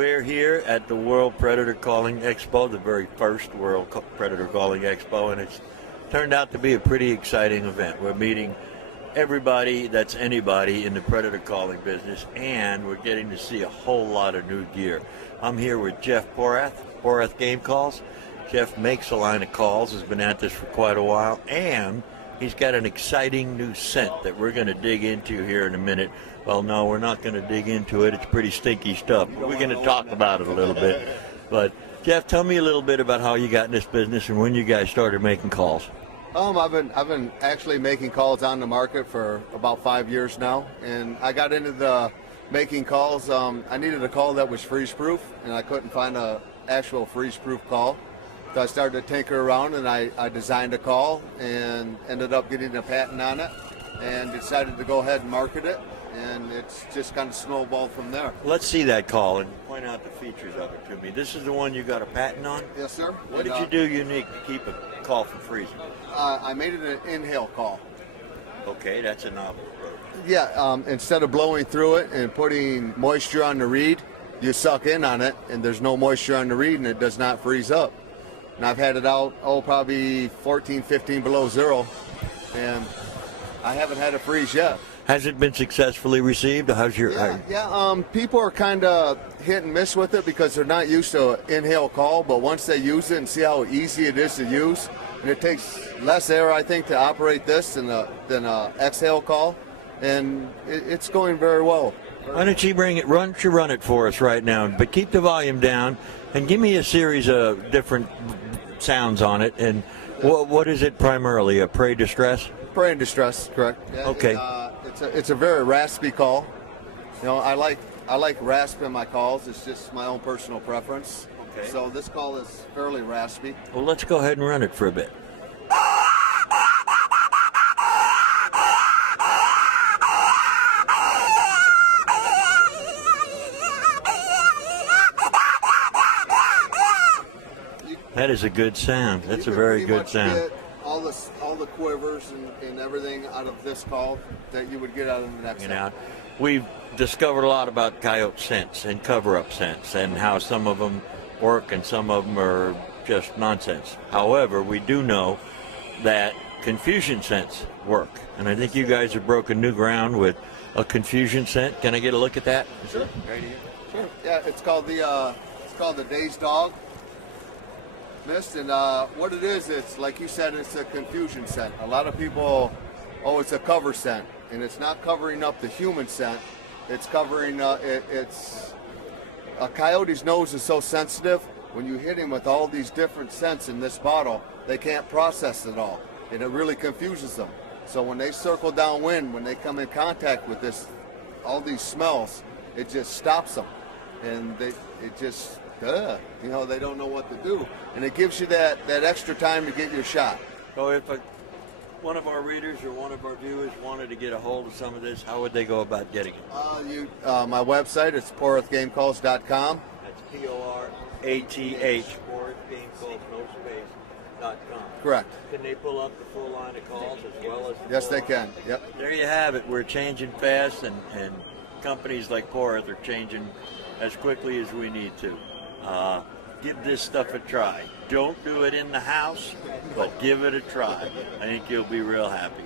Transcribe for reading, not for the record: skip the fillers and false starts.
We're here at the World Predator Calling Expo, the very first World Predator Calling Expo, and it's turned out to be a pretty exciting event. We're meeting everybody that's anybody in the predator calling business, and we're getting to see a whole lot of new gear. I'm here with Jeff Porath, Porath Game Calls. Jeff makes a line of calls, has been at this for quite a while, and he's got an exciting new scent that we're going to dig into here in a minute. Well, no, we're not going to dig into it. It's pretty stinky stuff. We're going to talk about it a little bit. But, Jeff, tell me a little bit about how you got in this business and when you guys started making calls. I've been actually making calls on the market for about 5 years now, and I got into the making calls. I needed a call that was freeze-proof, and I couldn't find a actual freeze-proof call. So I started to tinker around, and I designed a call and ended up getting a patent on it and decided to go ahead and market it, and it's just kind of snowballed from there. Let's see that call and point out the features of it to me. This is the one you got a patent on? Yes, sir. What did you do unique to keep a call from freezing? I made it an inhale call. Okay, that's a novel approach. Yeah, instead of blowing through it and putting moisture on the reed, you suck in on it, and there's no moisture on the reed, and it does not freeze up. And I've had it out, probably 14, 15 below zero, and I haven't had a freeze yet. Has it been successfully received? How's your? People are kind of hit and miss with it because they're not used to an inhale call, but once they use it and see how easy it is to use, and it takes less air, I think, to operate this than a exhale call, and it's going very well. Why don't you bring it? Run it for us right now, but keep the volume down and give me a series of different sounds on it. And what is it primarily? A prey distress? Prey and distress, correct. Yeah, okay. It's a very raspy call. You know, I like rasp in my calls. It's just my own personal preference. Okay. So this call is fairly raspy. Well, let's go ahead and run it for a bit. That is a good sound. That's a very good sound. Get all the quivers and everything out of this call that you would get out of the next one. We've discovered a lot about coyote scents and cover-up scents and how some of them work and some of them are just nonsense. However, we do know that confusion scents work, and I think you guys have broken new ground with a confusion scent. Can I get a look at that? Sure. Right here. Sure. Yeah, it's called the Dazed Dog Mist, and what it is, it's like you said, it's a confusion scent. A lot of people, it's a cover scent, and it's not covering up the human scent. It's covering it's a coyote's nose is so sensitive. When you hit him with all these different scents in this bottle, they can't process it all, and it really confuses them. So when they circle downwind, when they come in contact with all these smells, it just stops them, and they don't know what to do, and it gives you that extra time to get your shot. So if one of our readers or one of our viewers wanted to get a hold of some of this, how would they go about getting it? My website is porathgamecalls.com. That's Porath, PorathGameCalls, no space, .com. Correct. Can they pull up the full line of calls as well as the Yes, they can. Yep. There you have it. We're changing fast, and companies like Porath are changing as quickly as we need to. Give this stuff a try. Don't do it in the house, but give it a try. I think you'll be real happy.